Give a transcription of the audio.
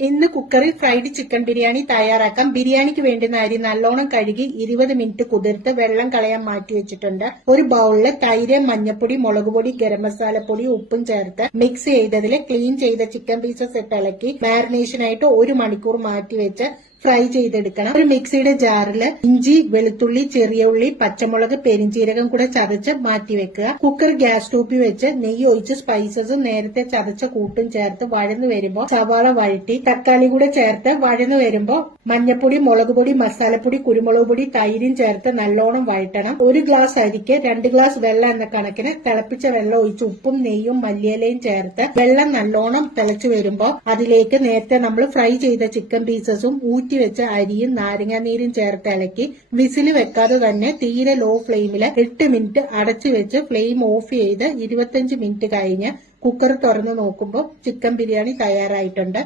ഇന്ന് കുക്കറിൽ fried chicken biryani തയ്യാറാക്കാം. ബിരിയാണിക്ക് വേണ്ടുന്ന അരി നല്ലോണം കഴുകി 20 മിനിറ്റ് കുതിർത്ത് വെള്ളം കളയാൻ മാറ്റി വെച്ചിട്ടുണ്ട്. ഒരു ബൗളില് തൈര്, മഞ്ഞപ്പൊടി, മുളകുപൊടി, ഗരം മസാലപ്പൊടി, ഉപ്പും ചേർത്ത് മിക്സ് ചെയ്തതിൽ ക്ലീൻ ചെയ്ത ചിക്കൻ പീസസ് ഇട്ട് ഇളക്കി മാരിനേഷനായിട്ട് 1 മണിക്കൂർ മാറ്റി വെച്ച് ഫ്രൈ ചെയ്തെടുക്കണം. ഒരു മിക്സിയുടെ ജാറില് ഇഞ്ചി, വെളുത്തുള്ളി, ചെറിയ ഉള്ളി, പച്ചമുളക്, പെരിഞ്ചീരകം കൂടെ ചതച്ച് മാറ്റി വെക്കുക. കുക്കർ ഗ്യാസ് സ്റ്റോപ്പിൽ വെച്ച് നെയ്യ് ഒഴിച്ച് സ്പൈസസും നേരത്തെ ചതച്ച കൂട്ടും ചേർത്ത് വഴന്നു വരുമ്പോൾ സവാള വഴറ്റി തക്കാളി കൂടെ ചേർത്ത് വഴന്നു വരുമ്പോൾ മഞ്ഞപ്പൊടി, മുളകുപൊടി, മസാലപ്പൊടി, കുരുമുളക് പൊടി, തൈരും ചേർത്ത് നല്ലോണം വഴറ്റണം. 1 ഗ്ലാസ് അരിക്ക് 2 ഗ്ലാസ് വെള്ളം എന്ന കണക്കിന് തിളപ്പിച്ച വെള്ളം ഒഴിച്ച് ഉപ്പും നെയ്യും മല്ലിയിലയും ചേർത്ത് വെള്ളം നല്ലോണം തിളച്ചു വരുമ്പോൾ അതിലേക്ക് നേരത്തെ നമ്മൾ ഫ്രൈ ചെയ്ത ചിക്കൻ പീസസും ഊറ്റി വെച്ച അരിയും നാരങ്ങാനീരും ചേർത്ത് ഇളക്കി വിസിൽ വെക്കാതെ തന്നെ തീരെ ലോ ഫ്ലെയിമിൽ 8 മിനിറ്റ് അടച്ചു വെച്ച് ഫ്ലെയിം ഓഫ് ചെയ്ത് 25 മിനിറ്റ് കഴിഞ്ഞ് കുക്കർ തുറന്ന് നോക്കുമ്പോൾ ചിക്കൻ ബിരിയാണി തയ്യാറായിട്ടുണ്ട്.